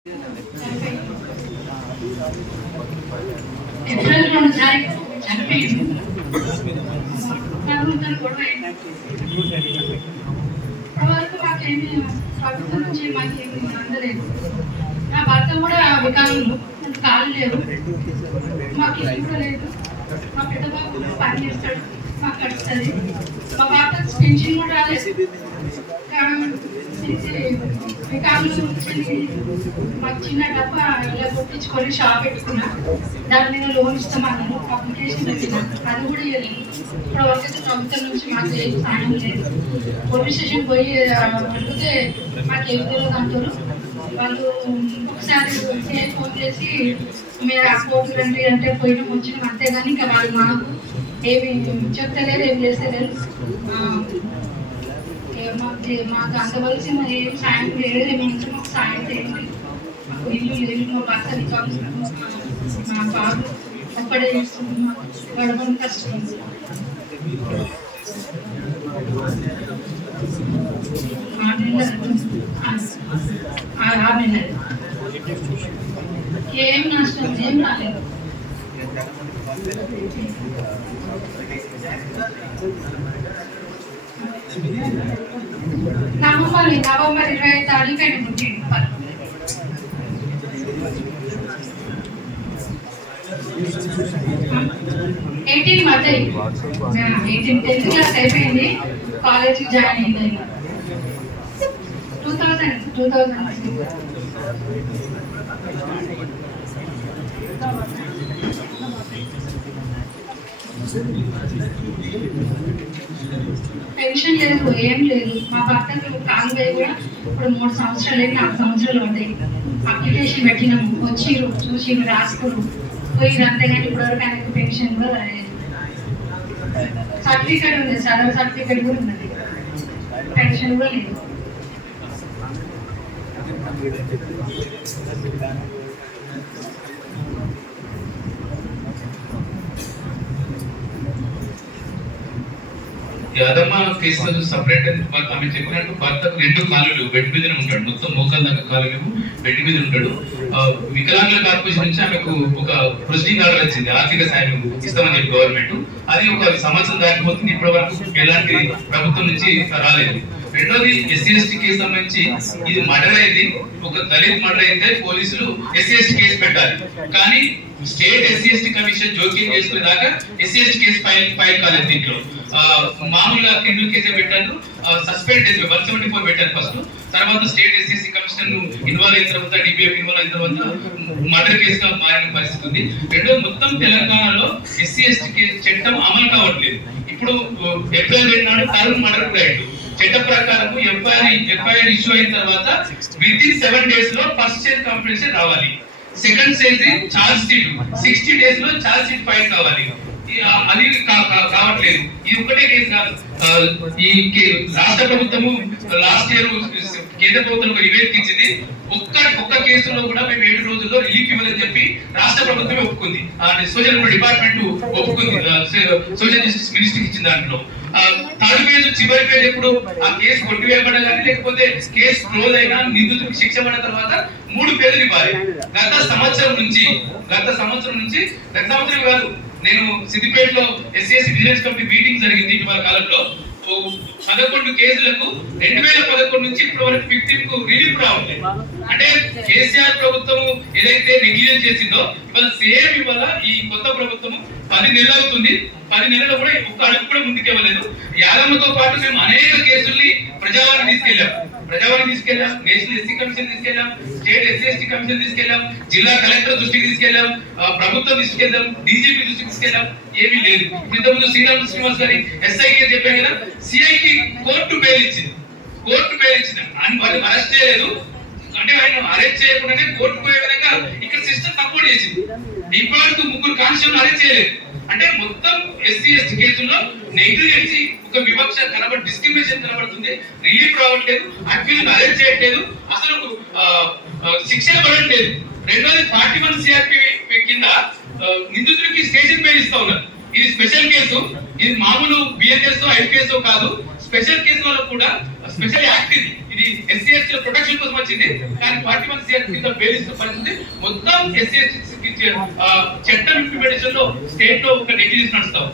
April 2 తారీఖు చనిపోయింది. గొడవ వరకు మాకేమీ ప్రభుత్వం నుంచి మాకేమీ అందలేదు. నా భర్త కూడా వికలాంగులు, కాళ్ళు లేవు, మాకు ఇల్లు కూడా లేదు. మా పెద్ద బాబు పని చేస్తాడు, మాకు కడుస్తుంది. మా భర్తకు పెన్షన్ కూడా రాలేదు. వికలాంగులు మాకు చిన్న డబ్బా ఇలా కొట్టించుకొని షాప్ పెట్టుకున్నా. దాని మీద లోన్ ఇస్తామన్నాను, అప్లికేషన్ పెట్టినా, అది కూడా ఇవ్వలేదు. ఇప్పుడు వరకు ప్రభుత్వం నుంచి మాకు ఏం సాయం లేదు. పోలీస్ స్టేషన్ పోయి అడిగితే మాకు ఏం తెలియదు అంటారు. వాళ్ళు ఒకసారి ఫోన్ చేసి మీరు ఆ కోర్టు రండి అంటే పోయినాం వచ్చినాం, అంతేగాని ఇంకా వాళ్ళు మాకు ఏమి చెప్తలేరు, ఏం చేస్తలేరు. మాకు అందవలసిన ఏం సాయం లేదు, ఏమంటే మాకు సాయం చేయండి. మాకు ఇల్లు లేదు, మా భర్త మా బాబు ఒక్కడే చేస్తుంది, మాకు గడపడం కష్టం. ఏం నష్టం ఏం రాలేదు. నవంబర్ 25 తారీఖు అయిపోయింది. 18 మధ్య 10th క్లాస్ అయిపోయింది, కాలేజీ జాయిన్ అయింది 2000. పెన్షన్ లేదు, ఏం లేదు. మా భర్తకు కాలు వేయి కూడా ఇప్పుడు 3 సంవత్సరాలు లేదు, 4 సంవత్సరాలు ఉంటాయి. అప్లికేషన్ పెట్టినాము, వచ్చి చూసి రాసుకోరు పోయి, అంతేగాని ఇప్పటివరకు ఆయనకు పెన్షన్ కూడా రాలేదు. సర్టిఫికేట్ ఉంది, సర్వ సర్టిఫికేట్ కూడా ఉన్నది, పెన్షన్ కూడా లేదు. యాదమ్మ కేసులో సపరేట్ ఆమె చెప్పినట్టు భర్తకు 2 కాళ్ళు బెడ్ మీదనే ఉంటాడు, మొత్తం మోకాళ్ళ దాకా కాళ్ళు లేవు, బెడ్ మీద ఉంటాడు. వికలాంగుల కార్పొరేషన్ నుంచి ఆమెకు ఒక ప్రొసీడింగ్ ఆర్డర్ వచ్చింది, ఆర్థిక సాయం ఇస్తామని చెప్పి గవర్నమెంట్. అది ఒక సంవత్సరం దాటిపోతుంది, ఇప్పటి వరకు ఎలాంటి ప్రభుత్వం నుంచి రాలేదు. రెండోది SC/ST కేసు సంబంధించి ఇది మర్డర్ అయింది, ఒక దళిత్ మర్డర్ అయితే పోలీసులు SC/ST కేసు పెట్టాలి. కానీ స్టేట్ SC/ST కమిషన్ జోక్యం చేసుకునే దాకా SC/ST కేసు ఫైల్ కాలేదు. దీంట్లో మామూలుగా క్రిమినల్ కేసే పెట్టారు, సస్పెండ్ చేసి 174 పెట్టారు ఫస్ట్. తర్వాత స్టేట్ SC/ST కమిషన్ ఇన్వాల్వ్ అయిన తర్వాత, DPF ఇన్వాల్వ్ అయిన తర్వాత మర్డర్ కేసుగా మారిన పరిస్థితి ఉంది. రెండో, మొత్తం తెలంగాణలో SC/ST చట్టం అమలు కావట్లేదు. ఇప్పుడు ఏప్రిల్ 2 నాడు తరుణ్ మర్డర్ కూడా అయ్యాడు. చట్ట ప్రకారం ఎఫ్ఐఆర్ ఇష్యూ అయిన తర్వాత వితిన్ 7 days లో ఫస్ట్ స్టేజ్ కంప్లైంట్ రావాలి, second stage charge sheet 60 days లో చార్జ్ షీట్ ఫైల్ కావాలి. అది కావట్లేదు. ఇది ఒకటే కేసు కాదు, ఈ రాష్ట్ర ప్రభుత్వము లాస్ట్ ఇయర్ కేంద్ర ప్రభుత్వం ఒక నివేదిక ఇచ్చింది. ఒక్క కేసులో కూడా మేము 7 రోజుల్లో రిలీఫ్ ఇవ్వాలని చెప్పి రాష్ట్ర ప్రభుత్వమే ఒప్పుకుంది, సోషల్ డిపార్ట్మెంట్ ఒప్పుకుంది, సోషల్ జస్టిస్ మినిస్ట్రీకి ఇచ్చిన దాంట్లో. థర్డ్ పేజ్ చివరి పేజ్ ఎప్పుడు ఆ కేసు కొట్టివేయబడాలని, లేకపోతే కేసు క్లోజ్ అయినా నిందితుడికి శిక్ష పడిన తర్వాత 3 పేజీలు ఇవ్వాలి. గత సంవత్సరం నుంచి కాదు, నేను సిద్దిపేటలో SC/ST విజిలెన్స్ కమిటీ మీటింగ్ జరిగింది ఇటీవల కాలంలో. 11 కేసులకు 2011 నుంచి ఇప్పటి వరకు విక్టిమ్ కు రిలీఫ్ రావట్లేదు. అంటే కేసీఆర్ ప్రభుత్వం ఏదైతే నెగ్లిజెన్స్ చేసిందో ఇవాళ ఈ కొత్త ప్రభుత్వం 10 నెలలు అవుతుంది. 10 నెలలు కూడా ఒక్క అడుగు కూడా ముందుకెళ్ళలేదు. యాదమ్మతో పాటు మేము అనేక కేసుల్ని ప్రజావాణి తీసుకెళ్ళాం, నేషనల్ SC కమిషన్ తీసుకెళ్ళాం, స్టేట్ SC/ST కమిషన్ తీసుకెళ్ళాం, జిల్లా కలెక్టర్ దృష్టికి తీసుకెళ్ళాం, ప్రభుత్వం తీసుకెళ్ళాం, DGP దృష్టికి తీసుకెళ్ళాం. ఏమీ లేదు. ఇంతకుముందు శ్రీనివాస్ గారి SIకి చెప్పాం కదా, CIకి కోర్టు బెయిల్ ఇచ్చింది. వాళ్ళు అరెస్ట్ చేయలేదు, అంటే ఆయన అరెస్ట్ చేయకుండానే కోర్టు పోయే విధంగా ఇక్కడ సిస్టమ్ సపోర్ట్ చేసింది. ఇప్పటివరకు 3 కానిస్టేబుల్ అరెస్ట్ చేయలేదు. అంటే మొత్తం SC/ST కేసుల్లో నెగ్లిజెన్సీ, ఒక వివక్ష డిస్క్రిమినేషన్ కనబడుతుంది. రిలీఫ్ రావట్లేదు, అక్యూజ్డ్ అరెస్ట్ చేయట్లేదు, అసలు శిక్షలు పడట్లేదు. రెండోది 41 CRP కింద నిందితుడికి స్టేషన్ బెయిల్ ఇస్తా ఉన్నారు. ఇది స్పెషల్ కేసు, ఇది మామూలు BNS IPS కాదు, స్పెషల్ కేసు వల్ల కూడా స్పెషల్ యాక్ట్ ఇది ఎస్సీ ఎస్టీ ప్రొటెక్షన్ కోసం వచ్చింది. కానీ 41 CR కింద బెయిల్ ఇచ్చిన పరిస్థితి మొత్తం ఎస్సీ ఎస్టీ చట్టం ఇంప్లిమెంటేషన్ లో స్టేట్ లో ఒక నెగ్లిజెన్స్ నడుస్తాం.